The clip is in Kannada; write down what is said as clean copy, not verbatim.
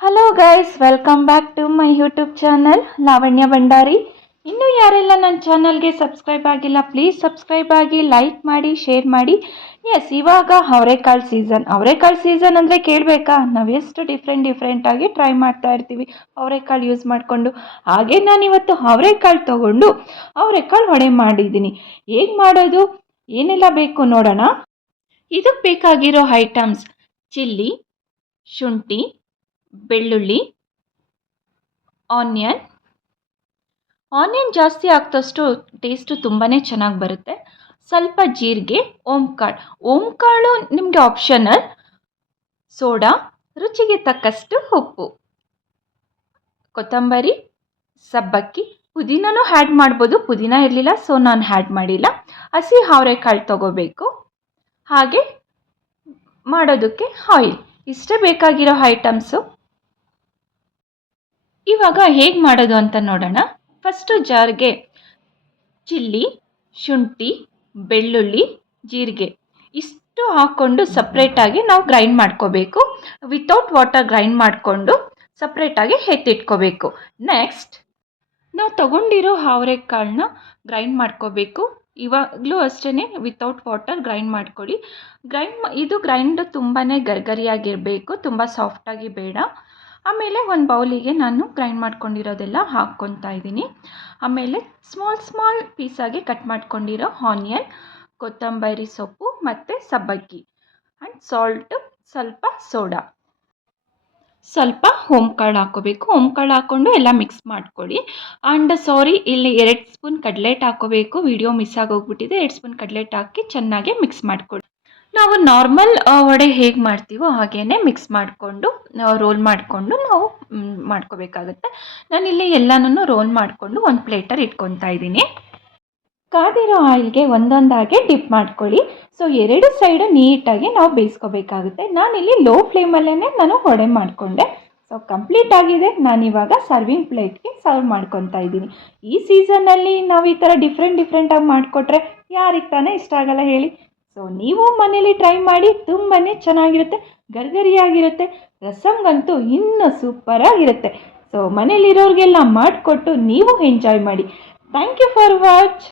Hello guys, welcome back to my YouTube channel Lavanya Bhandari. ಇನ್ನೂ ಯಾರೆಲ್ಲ ನನ್ನ ಚಾನಲ್ಗೆ ಸಬ್ಸ್ಕ್ರೈಬ್ ಆಗಿಲ್ಲ, ಪ್ಲೀಸ್ ಸಬ್ಸ್ಕ್ರೈಬ್ ಆಗಿ, ಲೈಕ್ ಮಾಡಿ, ಶೇರ್ ಮಾಡಿ. ಎಸ್, ಇವಾಗ ಅವರೆಕಾಳು ಸೀಸನ್ ಅಂದರೆ ಕೇಳಬೇಕಾ? ನಾವು ಎಷ್ಟು ಡಿಫ್ರೆಂಟಾಗಿ ಟ್ರೈ ಮಾಡ್ತಾ ಇರ್ತೀವಿ ಅವರೆಕಾಳು ಯೂಸ್ ಮಾಡಿಕೊಂಡು. ಹಾಗೆ ನಾನಿವತ್ತು ಅವರೆಕಾಳು ತೊಗೊಂಡು ಅವರೆಕಾಳು ವಡೆ ಮಾಡಿದ್ದೀನಿ. ಹೇಗೆ ಮಾಡೋದು, ಏನೆಲ್ಲ ಬೇಕು ನೋಡೋಣ. ಇದಕ್ಕೆ ಬೇಕಾಗಿರೋ ಐಟಮ್ಸ್: ಚಿಲ್ಲಿ, ಶುಂಠಿ, ಬೆಳ್ಳುಳ್ಳಿ, ಆನಿಯನ್ ಜಾಸ್ತಿ ಹಾಕ್ದಷ್ಟು ಟೇಸ್ಟು ತುಂಬಾ ಚೆನ್ನಾಗಿ ಬರುತ್ತೆ. ಸ್ವಲ್ಪ ಜೀರಿಗೆ, ಓಂಕಾಳು ನಿಮಗೆ ಆಪ್ಷನಲ್. ಸೋಡಾ, ರುಚಿಗೆ ತಕ್ಕಷ್ಟು ಉಪ್ಪು, ಕೊತ್ತಂಬರಿ, ಸಬ್ಬಕ್ಕಿ, ಪುದೀನೂ ಆ್ಯಡ್ ಮಾಡ್ಬೋದು. ಪುದೀನ ಇರಲಿಲ್ಲ, ಸೊ ನಾನು ಆ್ಯಡ್ ಮಾಡಿಲ್ಲ. ಹಸಿ ಅವರೆಕಾಳು ತಗೋಬೇಕು. ಹಾಗೆ ಮಾಡೋದಕ್ಕೆ ಆಯಿಲ್. ಇಷ್ಟೇ ಬೇಕಾಗಿರೋ ಐಟಮ್ಸು. ಇವಾಗ ಹೇಗೆ ಮಾಡೋದು ಅಂತ ನೋಡೋಣ. ಫಸ್ಟು ಜಾರ್ಗೆ ಚಿಲ್ಲಿ, ಶುಂಠಿ, ಬೆಳ್ಳುಳ್ಳಿ, ಜೀರಿಗೆ ಇಷ್ಟು ಹಾಕ್ಕೊಂಡು ಸಪ್ರೇಟಾಗಿ ನಾವು ಗ್ರೈಂಡ್ ಮಾಡ್ಕೋಬೇಕು. ವಿತೌಟ್ ವಾಟರ್ ಗ್ರೈಂಡ್ ಮಾಡಿಕೊಂಡು ಸಪ್ರೇಟಾಗಿ ಎತ್ತಿಟ್ಕೋಬೇಕು. ನೆಕ್ಸ್ಟ್ ನಾವು ತಗೊಂಡಿರೋ ಅವರೆಕಾಳನ್ನ ಗ್ರೈಂಡ್ ಮಾಡ್ಕೋಬೇಕು. ಇವಾಗಲೂ ಅಷ್ಟೇ ವಿತೌಟ್ ವಾಟರ್ ಗ್ರೈಂಡ್ ಮಾಡ್ಕೊಳ್ಳಿ. ಇದು ಗ್ರೈಂಡ್ ತುಂಬಾ ಗರಿಗರಿಯಾಗಿರಬೇಕು, ತುಂಬ ಸಾಫ್ಟಾಗಿ ಬೇಡ. ಆಮೇಲೆ ಒಂದು ಬೌಲಿಗೆ ನಾನು ಗ್ರೈಂಡ್ ಮಾಡ್ಕೊಂಡಿರೋದೆಲ್ಲ ಹಾಕ್ಕೊತಾ ಇದ್ದೀನಿ. ಆಮೇಲೆ ಸ್ಮಾಲ್ ಪೀಸಾಗಿ ಕಟ್ ಮಾಡ್ಕೊಂಡಿರೋ ಆನಿಯನ್, ಕೊತ್ತಂಬರಿ ಸೊಪ್ಪು ಮತ್ತು ಸಬ್ಬಕ್ಕಿ ಆ್ಯಂಡ್ ಸಾಲ್ಟು, ಸ್ವಲ್ಪ ಸೋಡಾ, ಸ್ವಲ್ಪ ಓಂಕಾಳು ಹಾಕ್ಕೋಬೇಕು. ಓಂಕಾಳು ಹಾಕ್ಕೊಂಡು ಎಲ್ಲ ಮಿಕ್ಸ್ ಮಾಡ್ಕೊಳ್ಳಿ. ಆ್ಯಂಡ್ ಇಲ್ಲಿ 2 ಸ್ಪೂನ್ ಕಡ್ಲೆಟ್ ಹಾಕ್ಕೋಬೇಕು. ವಿಡಿಯೋ ಮಿಸ್ ಆಗೋಗ್ಬಿಟ್ಟಿದೆ. 2 ಸ್ಪೂನ್ ಕಡ್ಲೆಟ್ ಹಾಕಿ ಚೆನ್ನಾಗಿ ಮಿಕ್ಸ್ ಮಾಡ್ಕೊಳ್ಳಿ. ನಾವು ನಾರ್ಮಲ್ ವಡೆ ಹೇಗೆ ಮಾಡ್ತೀವೋ ಹಾಗೇ ಮಿಕ್ಸ್ ಮಾಡಿಕೊಂಡು ರೋಲ್ ಮಾಡಿಕೊಂಡು ನಾವು ಮಾಡ್ಕೋಬೇಕಾಗುತ್ತೆ. ನಾನಿಲ್ಲಿ ಎಲ್ಲನೂ ರೋಲ್ ಮಾಡಿಕೊಂಡು ಒಂದು ಪ್ಲೇಟಲ್ಲಿ ಇಟ್ಕೊತಾ ಇದ್ದೀನಿ. ಕಾದಿರೋ ಆಯಿಲ್ಗೆ ಒಂದೊಂದಾಗೆ ಡಿಪ್ ಮಾಡ್ಕೊಳ್ಳಿ. ಸೊ 2 ಸೈಡು ನೀಟಾಗಿ ನಾವು ಬೇಯಿಸ್ಕೋಬೇಕಾಗುತ್ತೆ. ನಾನಿಲ್ಲಿ ಲೋ ಫ್ಲೇಮಲ್ಲೇ ನಾನು ವಡೆ ಮಾಡಿಕೊಂಡೆ. ಸೊ ಕಂಪ್ಲೀಟ್ ಆಗಿದೆ. ನಾನಿವಾಗ ಸರ್ವಿಂಗ್ ಪ್ಲೇಟ್ಗೆ ಸರ್ವ್ ಮಾಡ್ಕೊತಾ ಇದ್ದೀನಿ. ಈ ಸೀಸನ್ನಲ್ಲಿ ನಾವು ಈ ಥರ ಡಿಫ್ರೆಂಟಾಗಿ ಮಾಡಿಕೊಟ್ರೆ ಯಾರಿಗೆ ತಾನೇ ಇಷ್ಟ ಆಗಲ್ಲ ಹೇಳಿ. ಸೊ ನೀವು ಮನೇಲಿ ಟ್ರೈ ಮಾಡಿ, ತುಂಬಾ ಚೆನ್ನಾಗಿರುತ್ತೆ, ಗರಿಗರಿಯಾಗಿರುತ್ತೆ. ರಸಮ್ಗಂತೂ ಇನ್ನೂ ಸೂಪರಾಗಿರುತ್ತೆ. ಸೊ ಮನೇಲಿರೋರಿಗೆಲ್ಲ ಮಾಡಿಕೊಟ್ಟು ನೀವು ಎಂಜಾಯ್ ಮಾಡಿ. Thank you for watch.